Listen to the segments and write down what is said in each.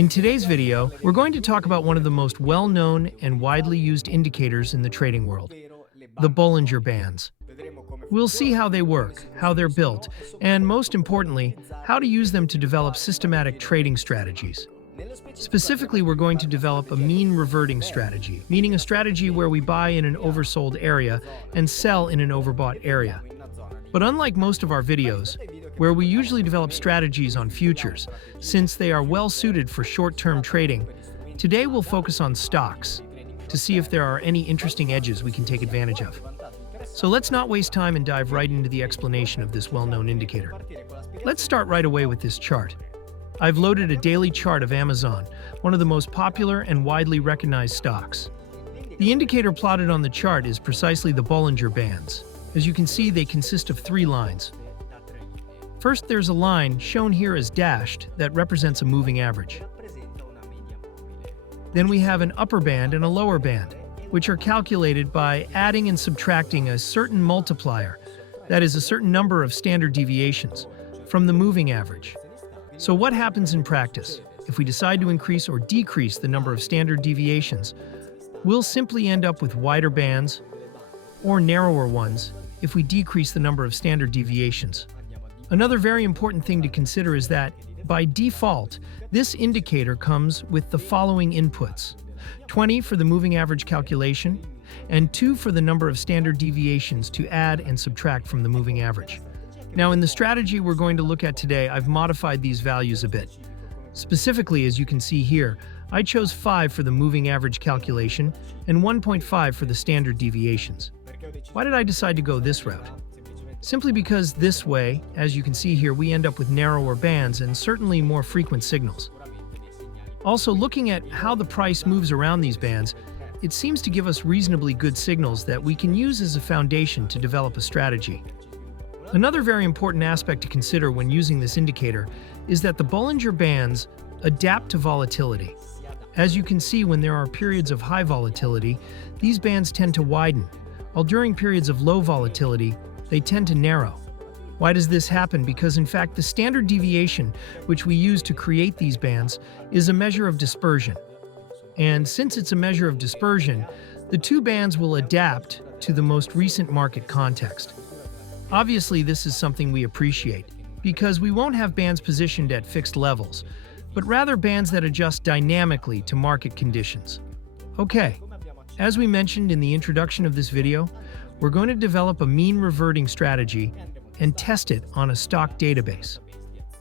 In today's video, we're going to talk about one of the most well-known and widely used indicators in the trading world, the Bollinger Bands. We'll see how they work, how they're built, and most importantly, how to use them to develop systematic trading strategies. Specifically, we're going to develop a mean reverting strategy, meaning a strategy where we buy in an oversold area and sell in an overbought area. But unlike most of our videos, where we usually develop strategies on futures, since they are well suited for short-term trading, today we'll focus on stocks to see if there are any interesting edges we can take advantage of. So let's not waste time and dive right into the explanation of this well-known indicator. Let's start right away with this chart. I've loaded a daily chart of Amazon, one of the most popular and widely recognized stocks. The indicator plotted on the chart is precisely the Bollinger Bands. As you can see, they consist of 3 lines. First, there's a line, shown here as dashed, that represents a moving average. Then we have an upper band and a lower band, which are calculated by adding and subtracting a certain multiplier, that is, a certain number of standard deviations, from the moving average. So what happens in practice? If we decide to increase or decrease the number of standard deviations, we'll simply end up with wider bands or narrower ones if we decrease the number of standard deviations. Another very important thing to consider is that, by default, this indicator comes with the following inputs: 20 for the moving average calculation, and 2 for the number of standard deviations to add and subtract from the moving average. Now, in the strategy we're going to look at today, I've modified these values a bit. Specifically, as you can see here, I chose 5 for the moving average calculation and 1.5 for the standard deviations. Why did I decide to go this route? Simply because this way, as you can see here, we end up with narrower bands and certainly more frequent signals. Also, looking at how the price moves around these bands, it seems to give us reasonably good signals that we can use as a foundation to develop a strategy. Another very important aspect to consider when using this indicator is that the Bollinger Bands adapt to volatility. As you can see, when there are periods of high volatility, these bands tend to widen, while during periods of low volatility, they tend to narrow. Why does this happen? Because in fact, the standard deviation, which we use to create these bands, is a measure of dispersion. And since it's a measure of dispersion, the 2 bands will adapt to the most recent market context. Obviously, this is something we appreciate, because we won't have bands positioned at fixed levels, but rather bands that adjust dynamically to market conditions. Okay, as we mentioned in the introduction of this video, we're going to develop a mean reverting strategy and test it on a stock database.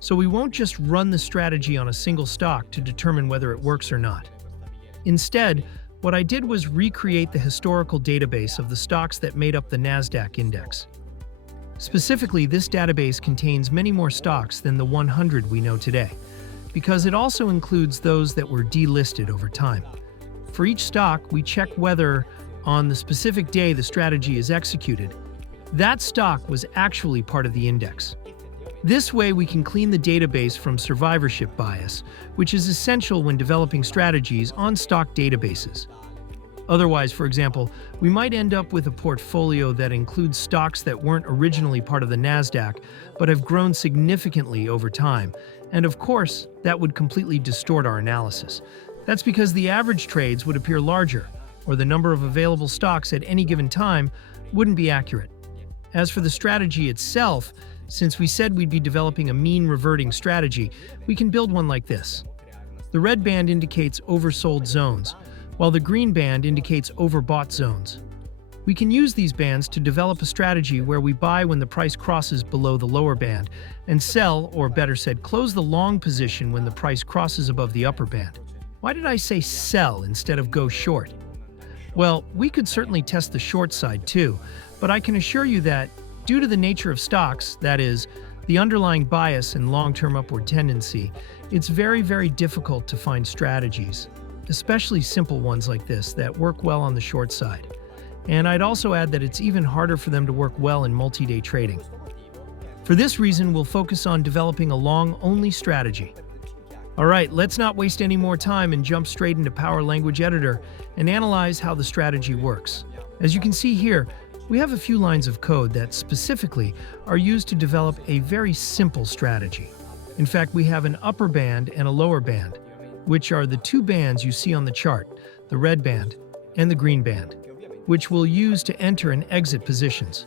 So we won't just run the strategy on a single stock to determine whether it works or not. Instead, what I did was recreate the historical database of the stocks that made up the Nasdaq index. Specifically, this database contains many more stocks than the 100 we know today, because it also includes those that were delisted over time. For each stock, we check whether, on the specific day the strategy is executed, that stock was actually part of the index. This way, we can clean the database from survivorship bias, which is essential when developing strategies on stock databases. Otherwise, for example, we might end up with a portfolio that includes stocks that weren't originally part of the Nasdaq, but have grown significantly over time, and of course, that would completely distort our analysis. That's because the average trades would appear larger, or the number of available stocks at any given time wouldn't be accurate. As for the strategy itself, since we said we'd be developing a mean reverting strategy, we can build one like this. The red band indicates oversold zones, while the green band indicates overbought zones. We can use these bands to develop a strategy where we buy when the price crosses below the lower band, and sell, or better said, close the long position when the price crosses above the upper band. Why did I say sell instead of go short? Well, we could certainly test the short side too, but I can assure you that, due to the nature of stocks, that is, the underlying bias and long-term upward tendency, it's very, very difficult to find strategies, especially simple ones like this, that work well on the short side. And I'd also add that it's even harder for them to work well in multi-day trading. For this reason, we'll focus on developing a long-only strategy. Alright, let's not waste any more time and jump straight into PowerLanguage Editor and analyze how the strategy works. As you can see here, we have a few lines of code that specifically are used to develop a very simple strategy. In fact, we have an upper band and a lower band. which are the two bands you see on the chart, the red band and the green band, which we'll use to enter and exit positions.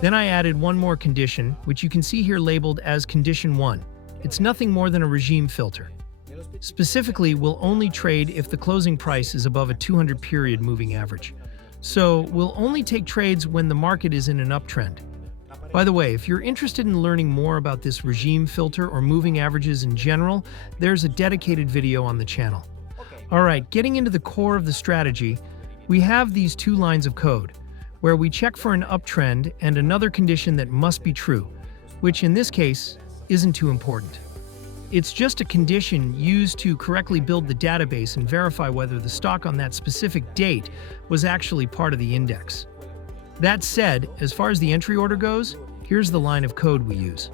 Then I added one more condition, which you can see here labeled as Condition 1. It's nothing more than a regime filter. Specifically, we'll only trade if the closing price is above a 200-period moving average. So we'll only take trades when the market is in an uptrend. By the way, if you're interested in learning more about this regime filter or moving averages in general, there's a dedicated video on the channel. Alright, getting into the core of the strategy, we have these two lines of code, where we check for an uptrend and another condition that must be true, which in this case isn't too important. It's just a condition used to correctly build the database and verify whether the stock on that specific date was actually part of the index. That said, as far as the entry order goes, here's the line of code we use.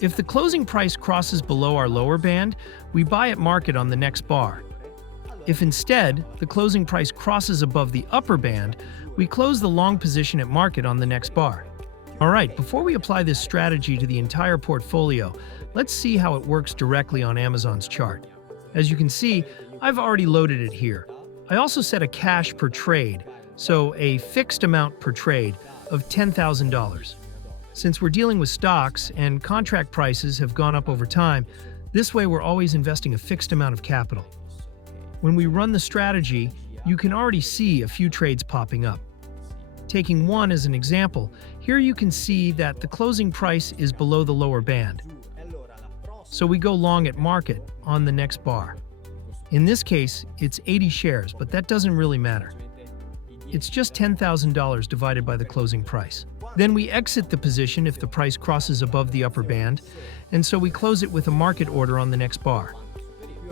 If the closing price crosses below our lower band, we buy at market on the next bar. If instead, the closing price crosses above the upper band, we close the long position at market on the next bar. Alright, before we apply this strategy to the entire portfolio, let's see how it works directly on Amazon's chart. As you can see, I've already loaded it here. I also set a cash per trade, so a fixed amount per trade of $10,000. Since we're dealing with stocks and contract prices have gone up over time, this way we're always investing a fixed amount of capital. When we run the strategy, you can already see a few trades popping up. Taking one as an example, here you can see that the closing price is below the lower band. So we go long at market on the next bar. In this case, it's 80 shares, but that doesn't really matter. It's just $10,000 divided by the closing price. Then we exit the position if the price crosses above the upper band, and so we close it with a market order on the next bar.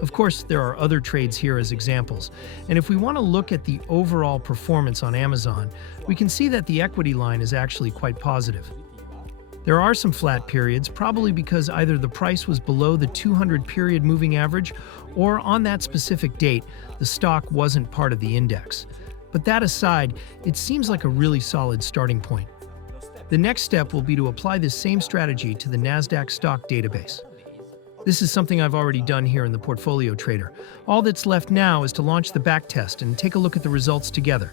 Of course, there are other trades here as examples, and if we want to look at the overall performance on Amazon, we can see that the equity line is actually quite positive. There are some flat periods, probably because either the price was below the 200-period moving average, or on that specific date, the stock wasn't part of the index. But that aside, it seems like a really solid starting point. The next step will be to apply this same strategy to the Nasdaq stock database. This is something I've already done here in the Portfolio Trader. All that's left now is to launch the backtest and take a look at the results together.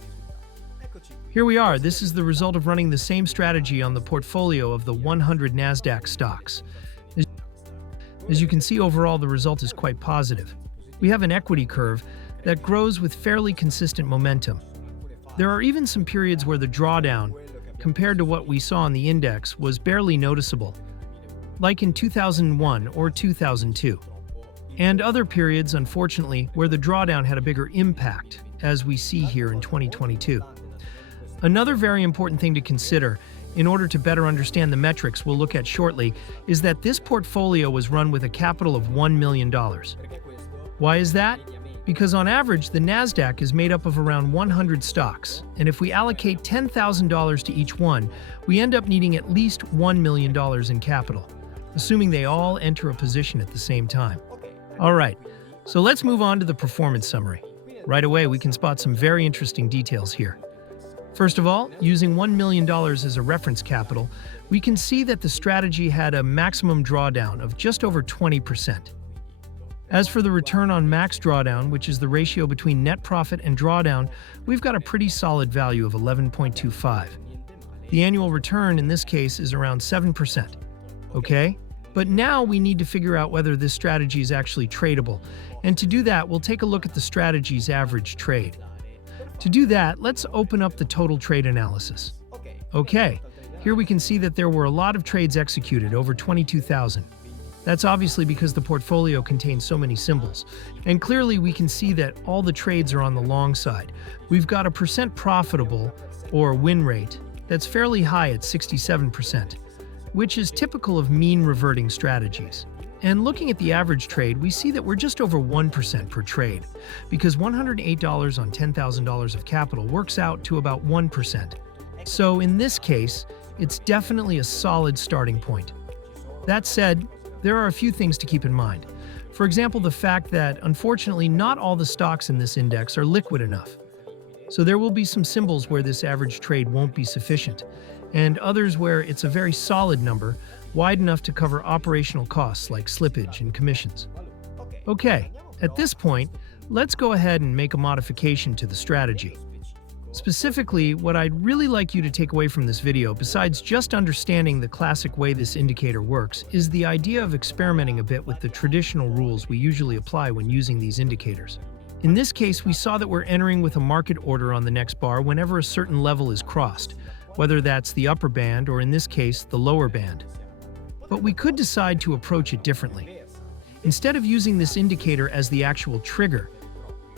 Here we are. This is the result of running the same strategy on the portfolio of the 100 Nasdaq stocks. As you can see, overall the result is quite positive. We have an equity curve that grows with fairly consistent momentum. There are even some periods where the drawdown, compared to what we saw in the index, was barely noticeable, like in 2001 or 2002. And other periods, unfortunately, where the drawdown had a bigger impact, as we see here in 2022. Another very important thing to consider, in order to better understand the metrics we'll look at shortly, is that this portfolio was run with a capital of $1 million. Why is that? Because on average, the Nasdaq is made up of around 100 stocks, and if we allocate $10,000 to each one, we end up needing at least $1 million in capital, assuming they all enter a position at the same time. Alright, so let's move on to the performance summary. Right away, we can spot some very interesting details here. First of all, using $1 million as a reference capital, we can see that the strategy had a maximum drawdown of just over 20%. As for the return on max drawdown, which is the ratio between net profit and drawdown, we've got a pretty solid value of 11.25. The annual return in this case is around 7%. Okay? But now we need to figure out whether this strategy is actually tradable, and to do that, we'll take a look at the strategy's average trade. To do that, let's open up the total trade analysis. Okay, here we can see that there were a lot of trades executed, over 22,000. That's obviously because the portfolio contains so many symbols. And clearly we can see that all the trades are on the long side. We've got a percent profitable, or win rate, that's fairly high at 67%, which is typical of mean reverting strategies. And looking at the average trade, we see that we're just over 1% per trade, because $108 on $10,000 of capital works out to about 1%. So in this case, it's definitely a solid starting point. That said, there are a few things to keep in mind. For example, the fact that, unfortunately, not all the stocks in this index are liquid enough. So there will be some symbols where this average trade won't be sufficient, and others where it's a very solid number, wide enough to cover operational costs like slippage and commissions. Okay, at this point, let's go ahead and make a modification to the strategy. Specifically, what I'd really like you to take away from this video, besides just understanding the classic way this indicator works, is the idea of experimenting a bit with the traditional rules we usually apply when using these indicators. In this case, we saw that we're entering with a market order on the next bar whenever a certain level is crossed, whether that's the upper band or, in this case, the lower band. But we could decide to approach it differently. Instead of using this indicator as the actual trigger,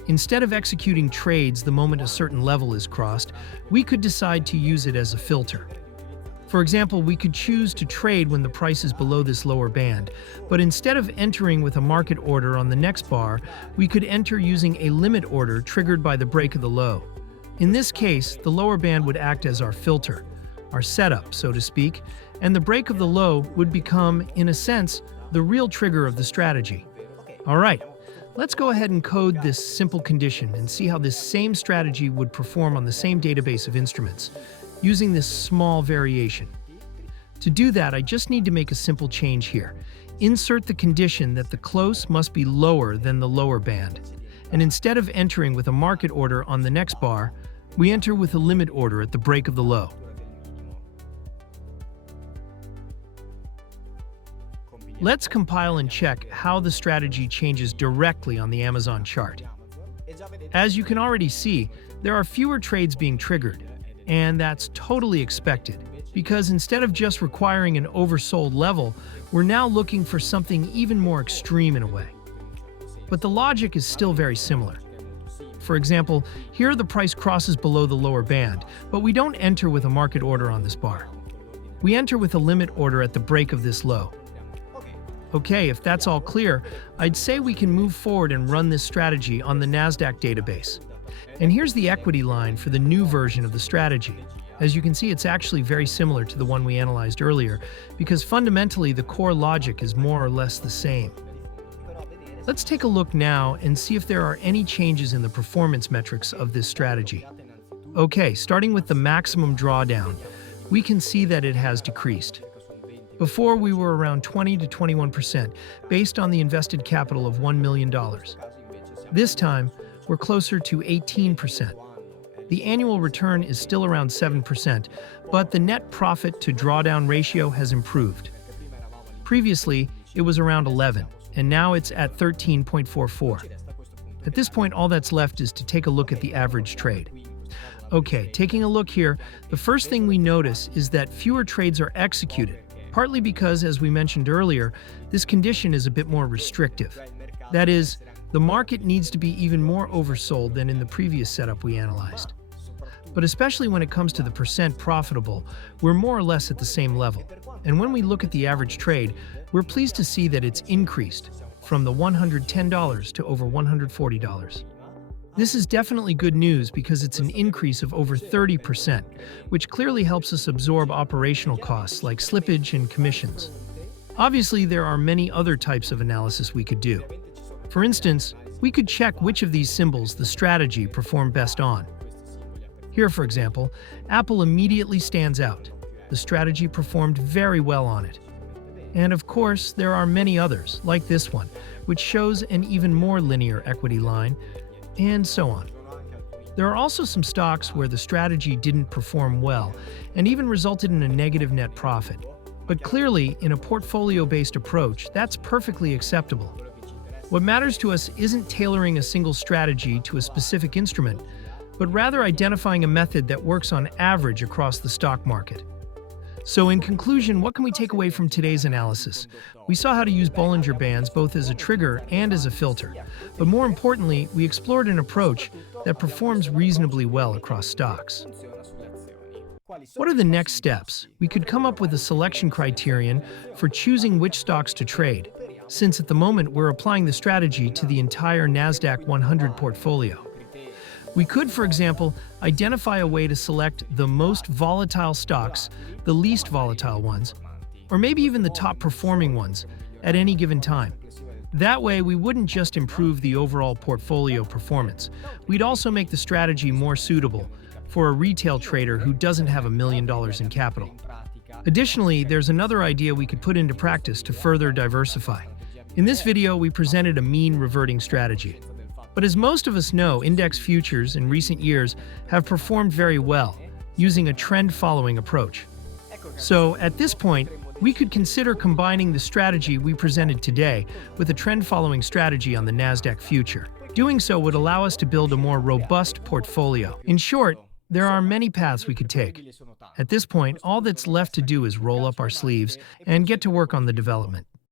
instead of executing trades the moment a certain level is crossed, we could decide to use it as a filter. For example, we could choose to trade when the price is below this lower band, but instead of entering with a market order on the next bar, we could enter using a limit order triggered by the break of the low. In this case, the lower band would act as our filter, our setup, so to speak, and the break of the low would become, in a sense, the real trigger of the strategy. All right. Let's go ahead and code this simple condition and see how this same strategy would perform on the same database of instruments, using this small variation. To do that, I just need to make a simple change here. Insert the condition that the close must be lower than the lower band. And instead of entering with a market order on the next bar, we enter with a limit order at the break of the low. Let's compile and check how the strategy changes directly on the Amazon chart. As you can already see, there are fewer trades being triggered, and that's totally expected, because instead of just requiring an oversold level, we're now looking for something even more extreme in a way. But the logic is still very similar. For example, here the price crosses below the lower band, but we don't enter with a market order on this bar. We enter with a limit order at the break of this low. Okay, if that's all clear, I'd say we can move forward and run this strategy on the Nasdaq database. And here's the equity line for the new version of the strategy. As you can see, it's actually very similar to the one we analyzed earlier, because fundamentally the core logic is more or less the same. Let's take a look now and see if there are any changes in the performance metrics of this strategy. Okay, starting with the maximum drawdown, we can see that it has decreased. Before, we were around 20 to 21% based on the invested capital of $1 million. This time, we're closer to 18%. The annual return is still around 7%, but the net profit to drawdown ratio has improved. Previously, it was around 11, and now it's at 13.44. At this point, all that's left is to take a look at the average trade. Okay, taking a look here, the first thing we notice is that fewer trades are executed, partly because, as we mentioned earlier, this condition is a bit more restrictive. That is, the market needs to be even more oversold than in the previous setup we analyzed. But especially when it comes to the percent profitable, we're more or less at the same level. And when we look at the average trade, we're pleased to see that it's increased from the $110 to over $140. This is definitely good news because it's an increase of over 30%, which clearly helps us absorb operational costs like slippage and commissions. Obviously, there are many other types of analysis we could do. For instance, we could check which of these symbols the strategy performed best on. Here, for example, Apple immediately stands out. The strategy performed very well on it. And of course, there are many others, like this one, which shows an even more linear equity line, and so on. There are also some stocks where the strategy didn't perform well and even resulted in a negative net profit. But clearly, in a portfolio-based approach, that's perfectly acceptable. What matters to us isn't tailoring a single strategy to a specific instrument, but rather identifying a method that works on average across the stock market. So in conclusion, what can we take away from today's analysis? We saw how to use Bollinger Bands both as a trigger and as a filter. But more importantly, we explored an approach that performs reasonably well across stocks. What are the next steps? We could come up with a selection criterion for choosing which stocks to trade, since at the moment we're applying the strategy to the entire Nasdaq 100 portfolio. We could, for example, identify a way to select the most volatile stocks, the least volatile ones, or maybe even the top performing ones at any given time. That way, we wouldn't just improve the overall portfolio performance. We'd also make the strategy more suitable for a retail trader who doesn't have $1 million in capital. Additionally, there's another idea we could put into practice to further diversify. In this video, we presented a mean reverting strategy. But as most of us know, index futures in recent years have performed very well, using a trend-following approach. So, at this point, we could consider combining the strategy we presented today with a trend-following strategy on the Nasdaq future. Doing so would allow us to build a more robust portfolio. In short, there are many paths we could take. At this point, all that's left to do is roll up our sleeves and get to work on the development.